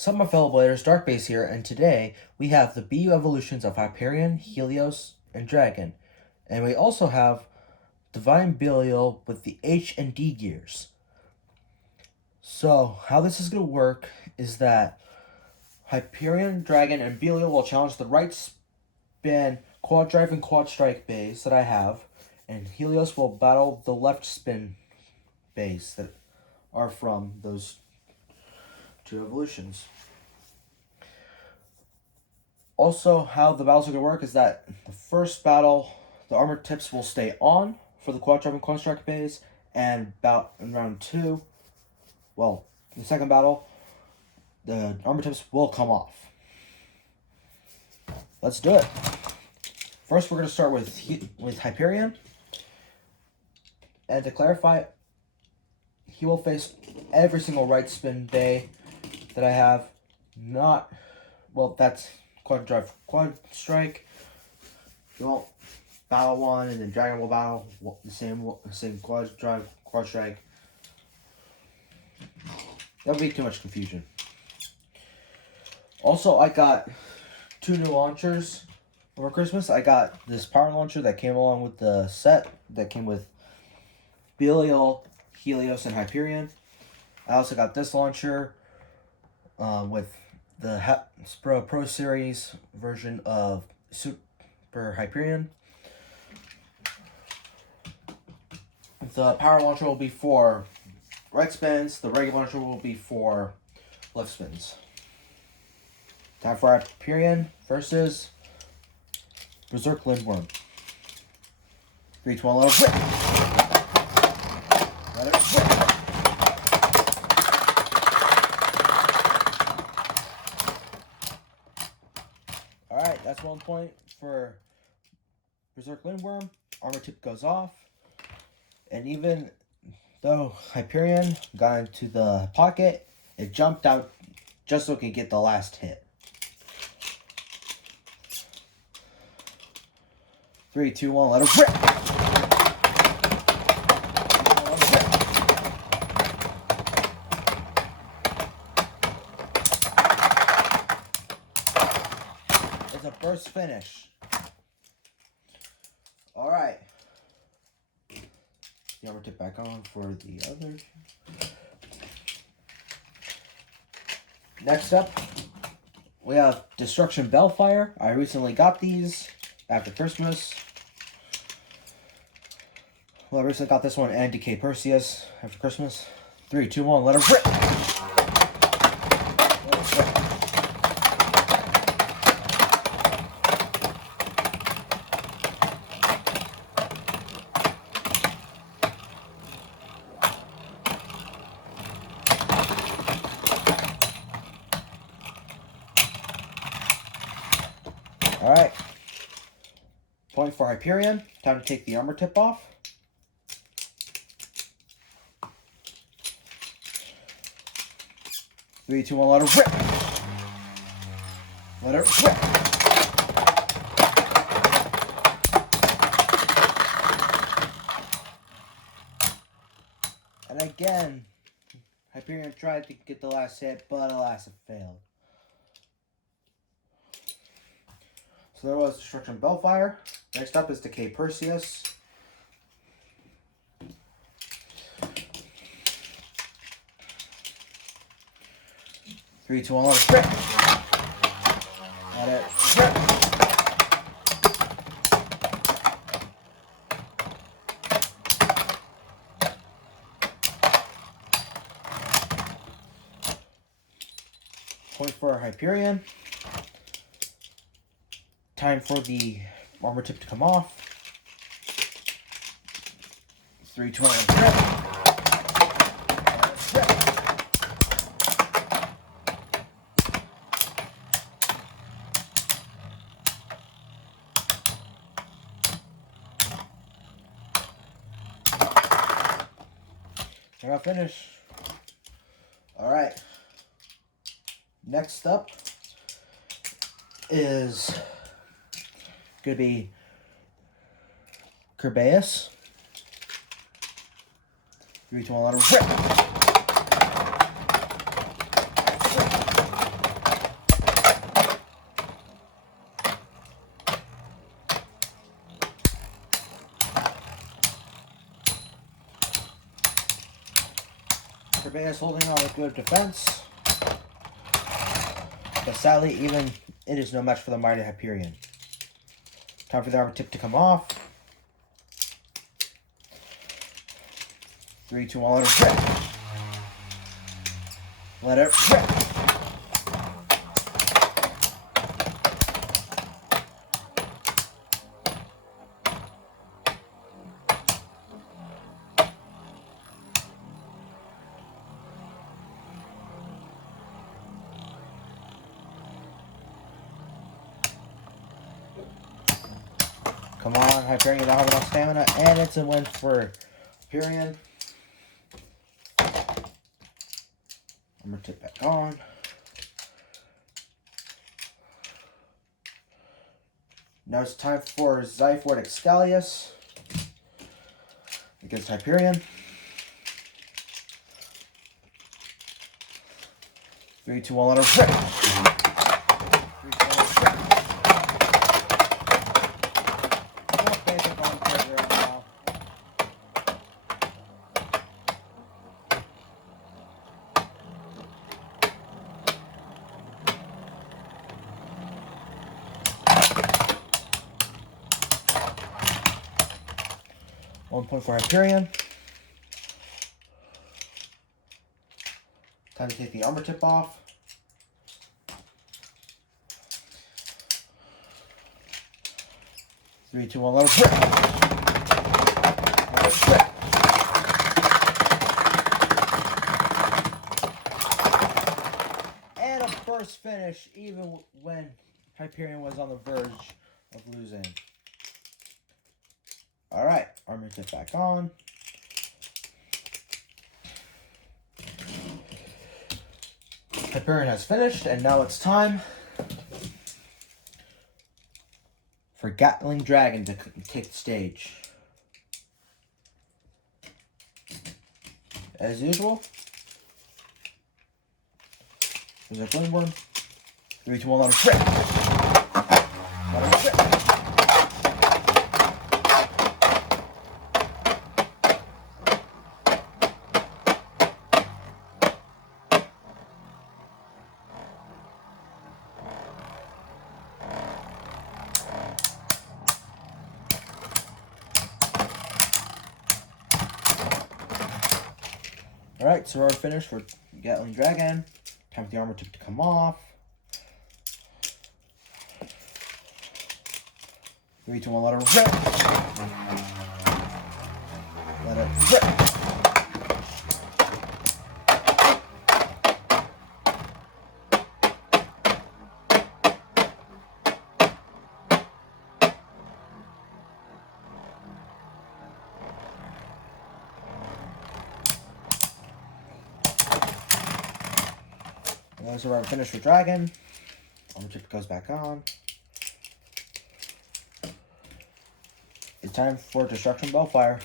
Some of my fellow Bladers, Dark Base here, and today we have the BU evolutions of Hyperion, Helios, and Dragon. And we also have Divine Belial with the H and D gears. So, how this is going to work is that Hyperion, Dragon, and Belial will challenge the right spin quad drive and quad strike bays that I have, and Helios will battle the left spin bays that are from those two evolutions. Also, how the battles are going to work is that the first battle, the armor tips will stay on for the quad drive and quad strike bays, and in round 2, well, the second battle, the armor tips will come off. Let's do it. First, we're going to start with Hyperion. And to clarify, he will face every single right spin bay that I have. That's quad drive, quad strike. He won't battle one, and then Dragon will battle the same quad drive, quad strike. That would be too much confusion. Also, I got 2 new launchers over Christmas. I got this power launcher that came along with the set that came with Belial, Helios, and Hyperion. I also got this launcher with the Pro Series version of Super Hyperion. The power launcher will be for right spins. The regular launcher will be for left spins. Time for Hyperion versus Berserk Lindworm. 3, 2, 1, let it rip! Let it rip! Alright, that's 1 point for Berserk Lindworm. Armor tip goes off. And even though Hyperion got into the pocket, it jumped out just so it could get the last hit. 3, 2, 1, let it rip! It's a burst finish. Alright. The armor tip back on for the other. Next up, we have Destruction Bellfire. I recently got these after Christmas. Well, I recently got this one and Decay Perseus after Christmas. 3, 2, 1, let it rip! Alright. Point for Hyperion. Time to take the armor tip off. 3, 2, 1, let it rip! Let it rip! And again, Hyperion tried to get the last hit, but alas, it failed. So there was Destruction Bellfire. Next up is Decay Perseus. Three, 2, 1, let it rip! Let it rip! Point for Hyperion. Time for the armor tip to come off. 3, 2, 1, let it rip! We're gonna finish. Alright. Next up is gonna be Kerbeus. 3, 2, 1, let him rip! Bu Beys holding on with good defense. But sadly, even it is no match for the mighty Hyperion. Time for the armor tip to come off. 3, 2, 1, let it rip. Let it rip. Come on, Hyperion, you don't have enough stamina, and it's a win for Hyperion. I'm gonna tip back on. Now it's time for Zyphord Excalius against Hyperion. 3, 2, 1, let her rip. 3, 2, 1, let her rip. Now. 1 point for Hyperion. Time to take the armor tip off. Three, two, one, let it rip. Let it rip. And a first finish, even when Hyperion was on the verge of losing. Alright, armor tip back on. Hyperion has finished, and now it's time for Gatling Dragon to take the stage. As usual, there's a flame worm. 3, 2, 1, let it rip. Let it rip. Alright, so we're finished for Gatling Dragon. Time for the armor tip to come off. 3, 2, 1, let it rip. Let it rip. And those are our finish for Dragon. Armor tip goes back on. It's time for Destruction Bellfire.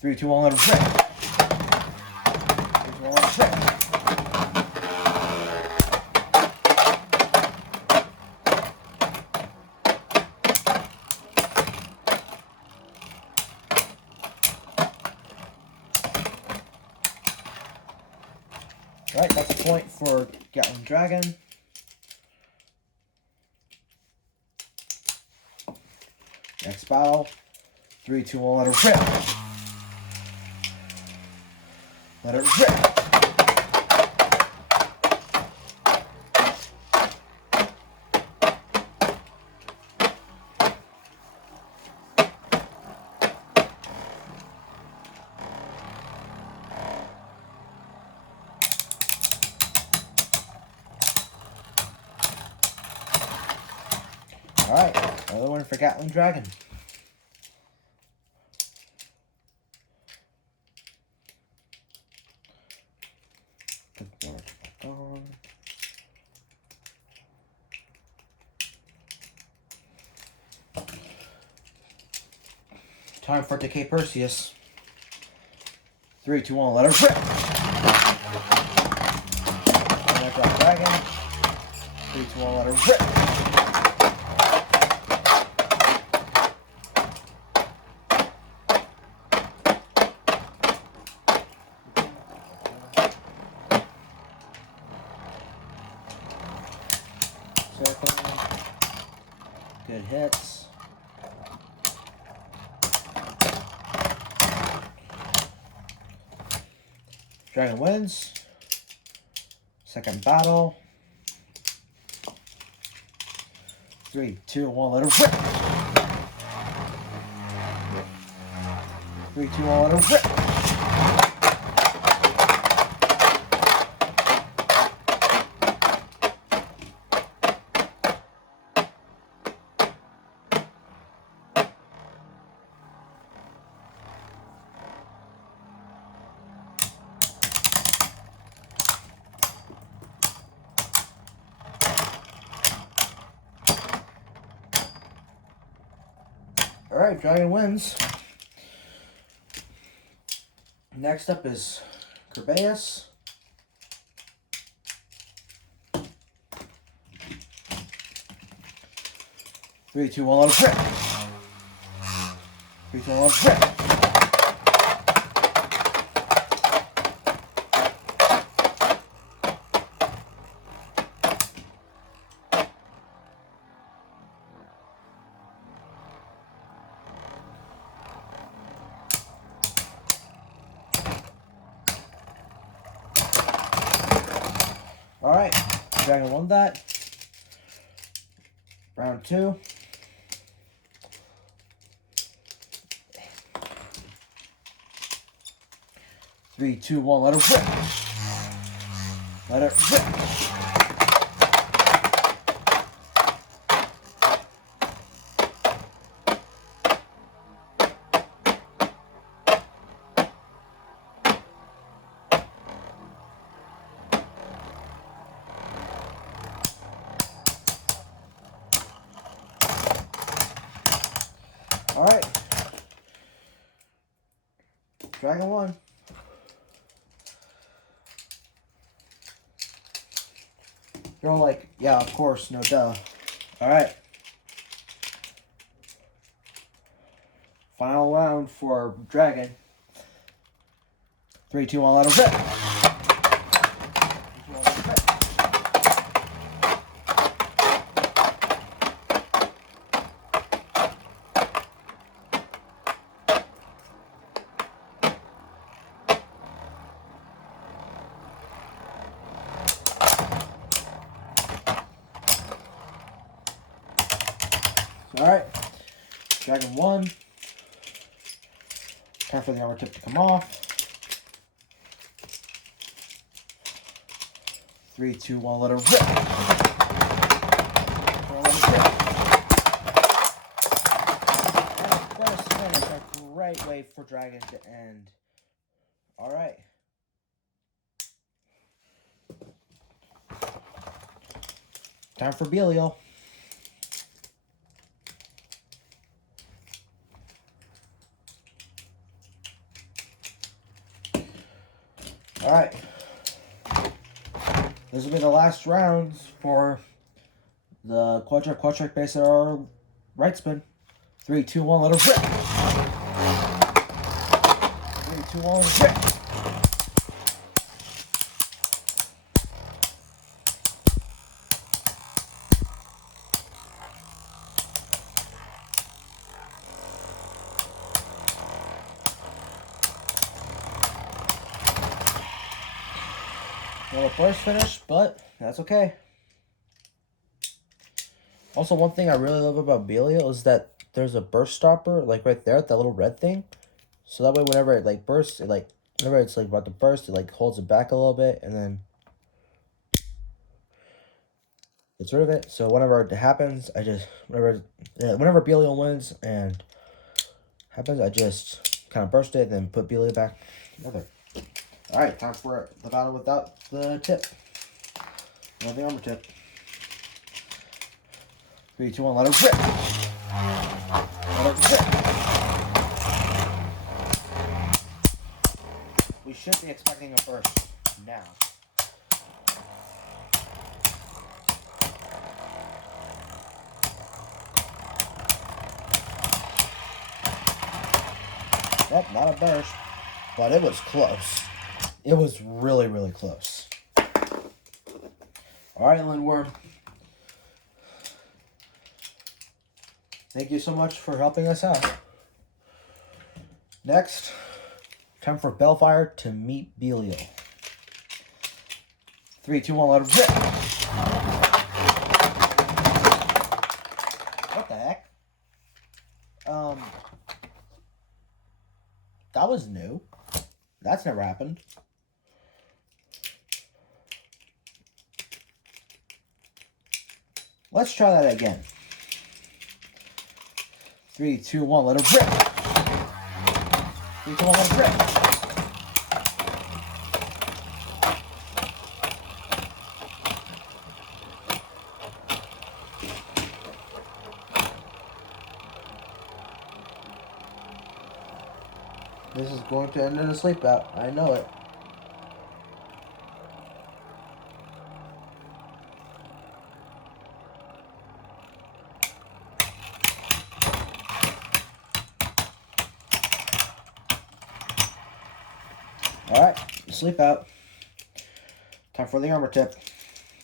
3, 2, 1, let it rip. 3, 2, 1, let it rip. Alright, that's a point for Gatling Dragon. Next battle. 3, 2, 1, let it rip. Let it rip. Alright, another one for Gatling Dragon. Time for Decay Perseus. 3, 2, 1, let it rip. Drop Dragon. 3, 2, 1, let it rip. circling. Good hits. Dragon wins. Second battle. 3, 2, 1, let it rip. 3, 2, 1, let it rip. Alright, Dragon wins. Next up is Bu Beys. 3, 2, 1, let it rip. 3, 2, 1, let it rip. Alright, Dragon won that. Round 2. Three, 2, 1, let it rip. Let it rip. Alright. Dragon won. You're all like, yeah, of course, no duh. Alright. Final round for Dragon. 3, 2, 1, let it rip. 3, 2, 1, let it rip. Alright, Dragon won. Time for the armor tip to come off. 3, 2, 1, let it rip. Let it rip. And first finish, a great way for Dragon to end. Alright. Time for Belial. Alright. This will be the last rounds for the quadric base at our right spin. 3, 2, 1, let it rip. 3, 2, 1, let it rip. Well, a first finish, but that's okay. Also, one thing I really love about Belial is that there's a burst stopper, like right there, that little red thing. So that way, whenever it like bursts, it like whenever it's like about to burst, it like holds it back a little bit, and then gets rid of it. So whenever it happens, I just whenever Belial wins and happens, I just kind of burst it, and then put Belial back together. All right, time for the battle without the tip. Without the armor tip. 3, 2, 1, let it rip. Let it rip. We should be expecting a burst now. Yep, not a burst, but it was close. It was really, really close. All right, Lindworm. Thank you so much for helping us out. Next, time for Bellfire to meet Belial. 3, 2, 1, let it rip! What the heck? That was new. That's never happened. Let's try that again. 3, 2, 1, let it rip! 3, 2, 1, let it rip! This is going to end in a sleep out. I know it. Alright, sleep out. Time for the armor tip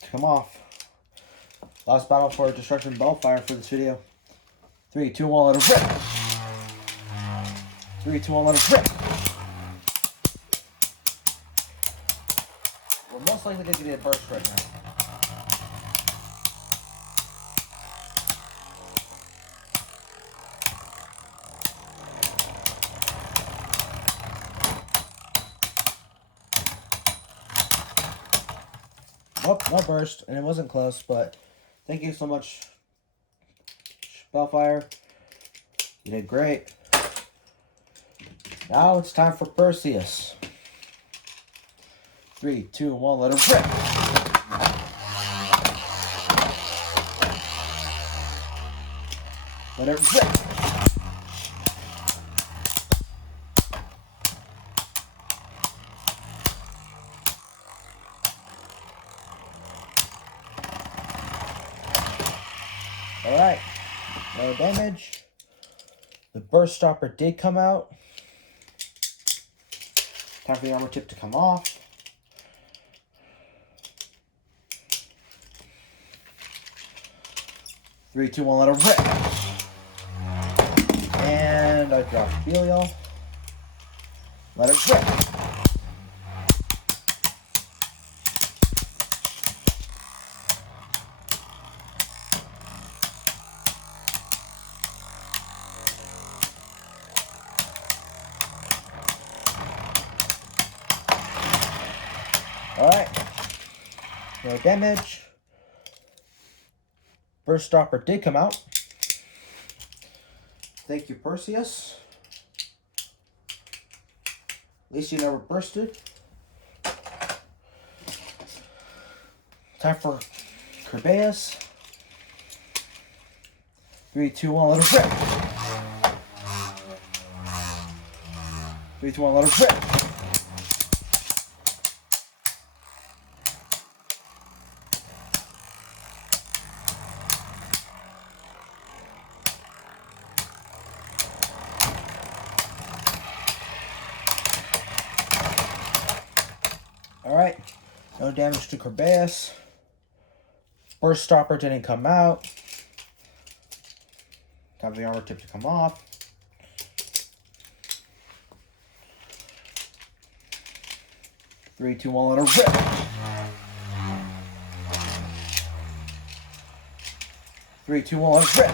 to come off. Last battle for Destruction Bellfire for this video. 3, 2, 1, let it rip! 3, 2, 1, let it rip! We're most likely going to get a burst right now. Nope, no burst, and it wasn't close, but thank you so much, Bellfire. You did great. Now it's time for Perseus. 3, 2, 1, let it rip! Let it rip! Alright, no damage. The burst stopper did come out. Time for the armor tip to come off. Three, two, one, let it rip. And I dropped Belial. Let it rip. Alright, no damage. Burst stopper did come out. Thank you, Perseus. At least you never bursted. Time for Kerbeus. 3, 2, 1, let it rip. 3, 2, 1, let it rip. Alright, no damage to Kerbeus. Burst stopper didn't come out. Time for the armor tip to come off. Three, two, one, let it rip. Three, two, one, let it rip.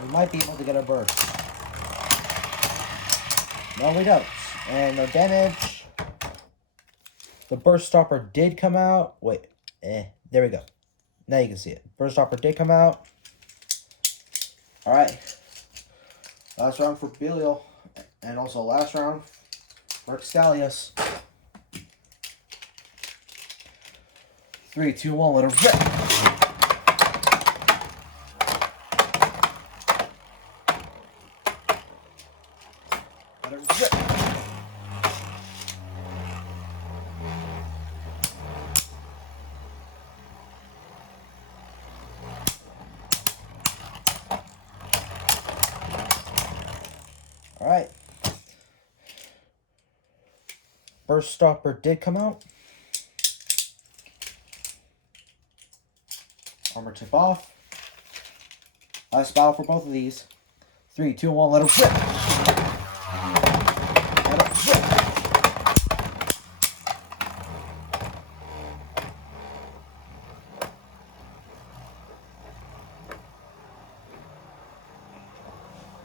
We might be able to get a burst. No, we don't. And no damage. The burst stopper did come out. Wait. There we go. Now you can see it. Burst stopper did come out. Alright. Last round for Belial. And also last round for Excalius. 3, 2, 1, let it rip. Let it rip. Alright, burst stopper did come out. Armor tip off. Last battle for both of these. 3, 2, 1, let it rip. Let it rip.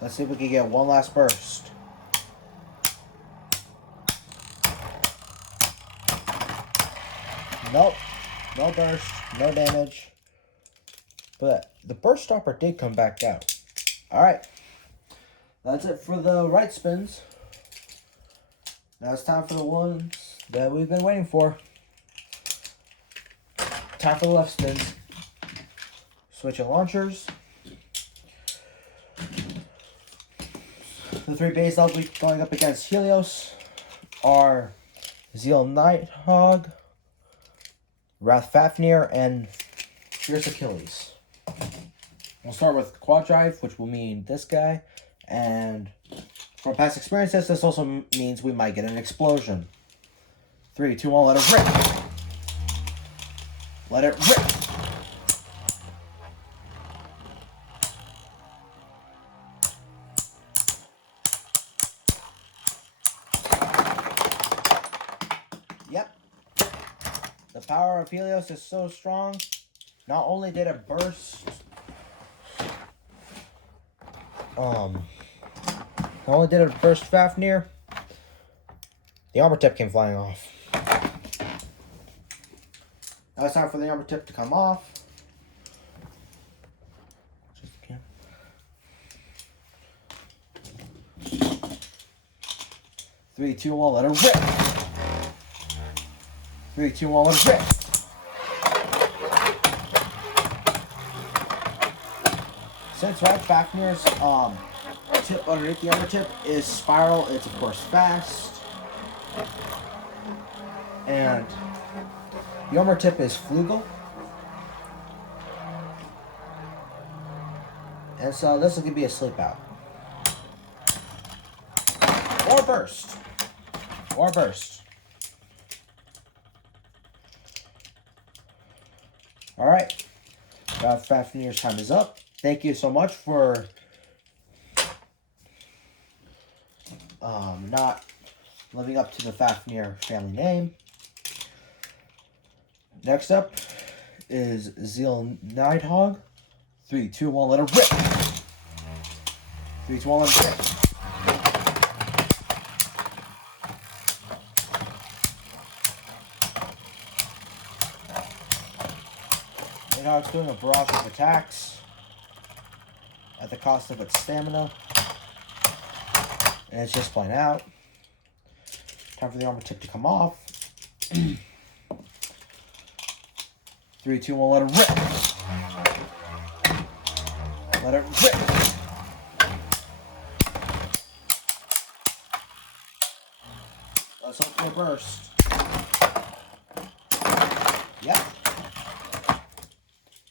Let's see if we can get one last burst. Nope. No burst. No damage. But the burst stopper did come back out. Alright. That's it for the right spins. Now it's time for the ones that we've been waiting for. Time for the left spins. Switching launchers. The 3 bays I'll be going up against Helios are Zeal Nighthawk, Wrath Fafnir, and Fierce Achilles. We'll start with Quad Drive, which will mean this guy. And from past experiences, this also means we might get an explosion. 3, 2, 1, let it rip. Let it rip. Yep. The power of Helios is so strong. Not only did it burst... Not only did it burst Fafnir, the armor tip came flying off. Now it's time for the armor tip to come off. Just again. 3, 2, 1, let it rip. 3, 2, 1, let it rip. Since right Fafnir's tip underneath the armor tip is spiral, it's of course fast. And the armor tip is flugel. And so this is going to be a sleep out. Or burst. Or burst. Alright. Fafnir's time is up. Thank you so much for not living up to the Fafnir family name. Next up is Zeal Nighthawk. 3, 2, 1, let it rip. 3, 2, 1, let it rip. Nighthawk's doing a barrage of attacks at the cost of its stamina. And it's just playing out. Time for the armor tip to come off. 3, 2, 1, let it rip. Let it rip. Let's hope for a burst. Yep.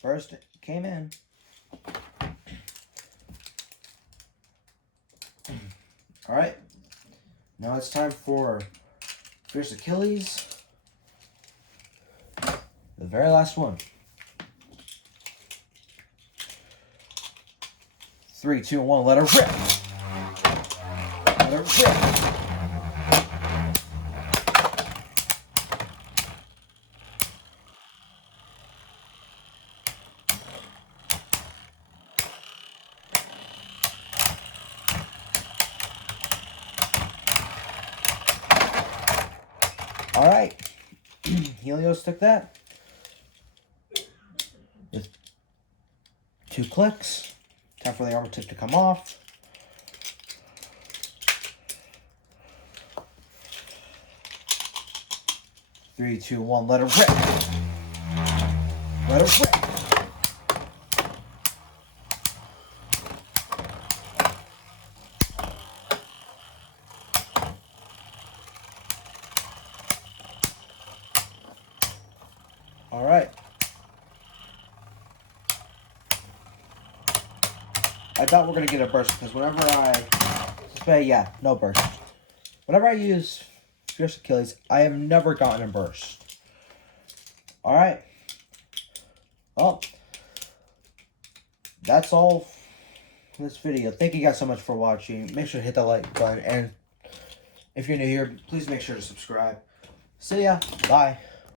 Burst came in. Alright. Now it's time for Fierce Achilles. The very last one. 3, 2, 1, let it rip. Let it rip. Alright. Helios took that. With 2 clicks. Time for the armor tip to come off. Three, 2, 1, let it rip. Let it rip. All right. I thought we were going to get a burst because whenever I... Yeah, no burst. Whenever I use Fierce Achilles. I have never gotten a burst. Alright. Well, that's all for this video. Thank you guys so much for watching. Make sure to hit that like button. And if you're new here, please make sure to subscribe. See ya. Bye.